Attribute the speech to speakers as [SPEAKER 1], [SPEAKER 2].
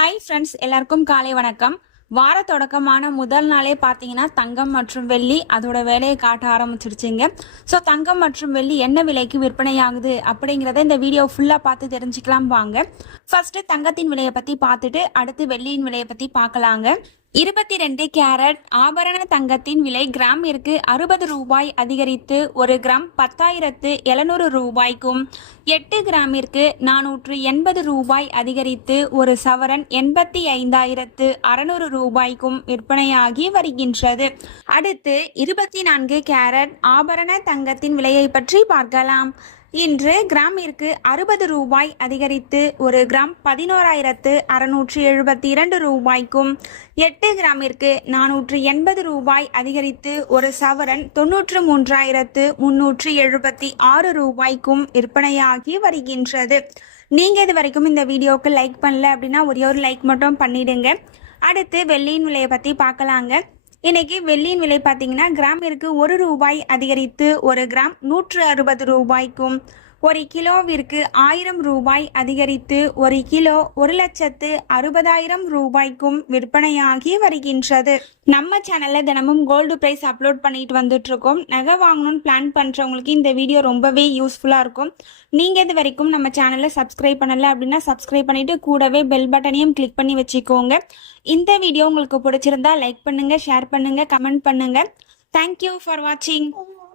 [SPEAKER 1] Hi friends எல்லாருக்கும் காலை வணக்கம். வார தொடக்கமான முதல் நாளே பார்த்தீங்கன்னா தங்கம் மற்றும் வெள்ளி அதோட வேலையை காட்ட ஆரம்பிச்சிருச்சுங்க. ஸோ தங்கம் மற்றும் வெள்ளி என்ன விலைக்கு விற்பனையாகுது அப்படிங்கிறத இந்த வீடியோ ஃபுல்லாக பார்த்து தெரிஞ்சுக்கலாம் வாங்க. ஃபர்ஸ்ட் தங்கத்தின் விலையை பற்றி பார்த்துட்டு அடுத்து வெள்ளியின் விலையை பற்றி பார்க்கலாங்க. இருபத்தி ரெண்டு கேரட் ஆபரண தங்கத்தின் விலை கிராமிற்கு அறுபது ரூபாய் அதிகரித்து ஒரு கிராம் பத்தாயிரத்து எழுநூறு ரூபாய்க்கும். எட்டு கிராமிற்கு நானூற்று எண்பது ரூபாய் அதிகரித்து ஒரு சவரன் எண்பத்தி ஐந்தாயிரத்து அறுநூறு ரூபாய்க்கும் விற்பனையாகி வருகின்றது. அடுத்து இருபத்தி நான்கு கேரட் ஆபரண தங்கத்தின் விலையை பற்றி பார்க்கலாம். இன்று கிராமிற்கு அறுபது ரூபாய் அதிகரித்து ஒரு கிராம் பதினோராயிரத்து அறுநூற்றி எழுபத்தி இரண்டு ரூபாய்க்கும் எட்டு கிராமிற்கு நானூற்று எண்பது ரூபாய் அதிகரித்து ஒரு சவரன் தொன்னூற்று மூன்றாயிரத்து முன்னூற்றி எழுபத்தி ஆறு ரூபாய்க்கும் விற்பனையாகி வருகின்றது. நீங்கள் இது வரைக்கும் இந்த வீடியோவுக்கு லைக் பண்ணல அப்படின்னா ஒரே ஒரு லைக் மட்டும் பண்ணிடுங்க. அடுத்து வெள்ளியின் விலையை பற்றி பார்க்கலாங்க. இன்னைக்கு வெள்ளியின் விலை பார்த்தீங்கன்னா கிராமிற்கு ஒரு ரூபாய் அதிகரித்து ஒரு கிராம் நூற்று அறுபது ரூபாய்க்கும் ஒரு கிலோவிற்கு ஆயிரம் ரூபாய் அதிகரித்து ஒரு கிலோ ஒரு லட்சத்து அறுபதாயிரம் ரூபாய்க்கும் விற்பனையாகி வருகின்றது. நம்ம சேனல்ல தினமும் கோல்டு பிரைஸ் அப்லோட் பண்ணிட்டு வந்துட்டு இருக்கோம் நகை வாங்கணும்னு பிளான் பண்றவங்களுக்கு இந்த வீடியோ ரொம்பவே யூஸ்ஃபுல்லா இருக்கும். நீங்க இது வரைக்கும் நம்ம சேனலை சப்ஸ்கிரைப் பண்ணல அப்படின்னா சப்ஸ்கிரைப் பண்ணிட்டு கூடவே பெல் பட்டனையும் கிளிக் பண்ணி வச்சுக்கோங்க. இந்த வீடியோ உங்களுக்கு பிடிச்சிருந்தா லைக் பண்ணுங்க ஷேர் பண்ணுங்க கமெண்ட் பண்ணுங்க. தேங்க்யூ ஃபார் வாட்சிங்